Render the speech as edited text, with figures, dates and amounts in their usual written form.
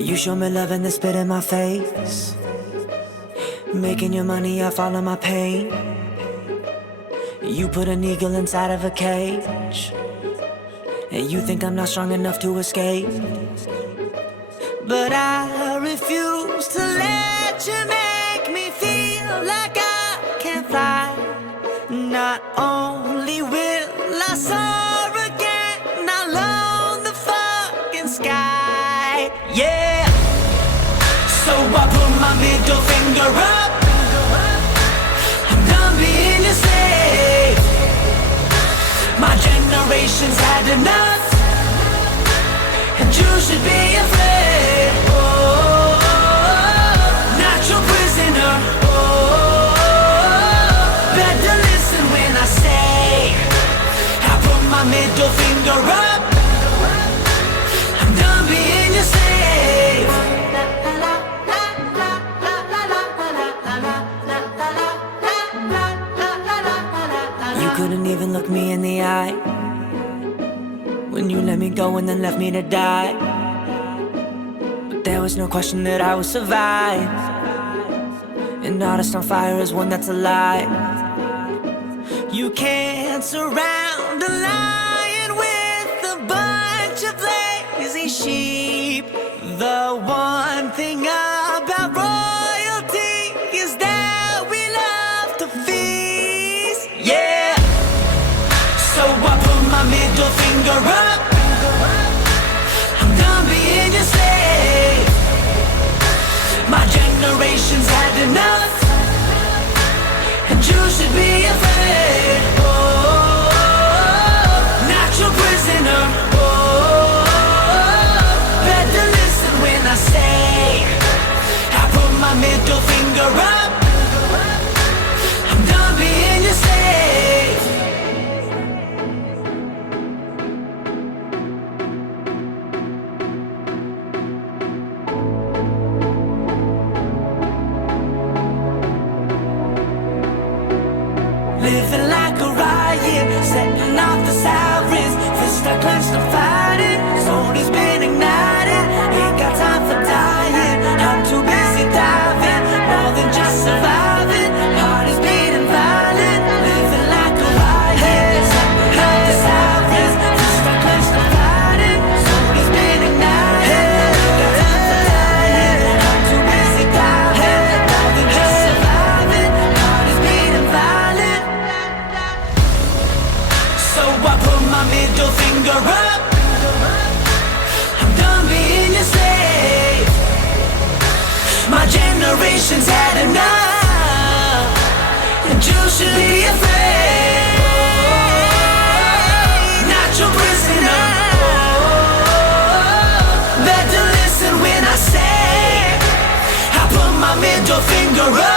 You show me love and then spit in my face. Making your money, I follow my pain. You put an eagle inside of a cage, and you think I'm not strong enough to escape. But I refuse to let you make me feel like I can't fly. Not only will I soar again, I'll own the fucking sky. Yeah. So I put my middle finger up. I'm done being your slave. My generation's had enough, and you should be afraid. Oh, not your prisoner. Oh, better listen when I say I put my middle finger up. I'm done being your slave. You couldn't even look me in the eye when you let me go and then left me to die. But there was no question that I would survive. An artist on fire is one that's alive. You can't surround a lion with a bunch of lazy sheep. The one thing about royalty is that we love to feast. Yeah. So I put my middle finger up. I'm done being your slave. My generation's had enough, and you should be afraid. Oh, not your prisoner. Oh, better listen when I say I put my middle finger up. I'm done being your slave. Living like a riot, setting off the sirens. Fist are clenched, I'm fighting. Soul has been ignited. Ain't got time for dying. I'm too busy diving, more than just surviving. Heart is beating violent. Living like a riot, setting off the sirens. Fist are clenched, I'm fighting. Soul has been ignited. Ain't got time for dying. I'm too busy diving, more than just surviving. Heart is beating violent. So I put my middle finger up. I'm done being your slave. My generation's had enough, and you should be afraid. Not your prisoner. Better listen when I say I put my middle finger up.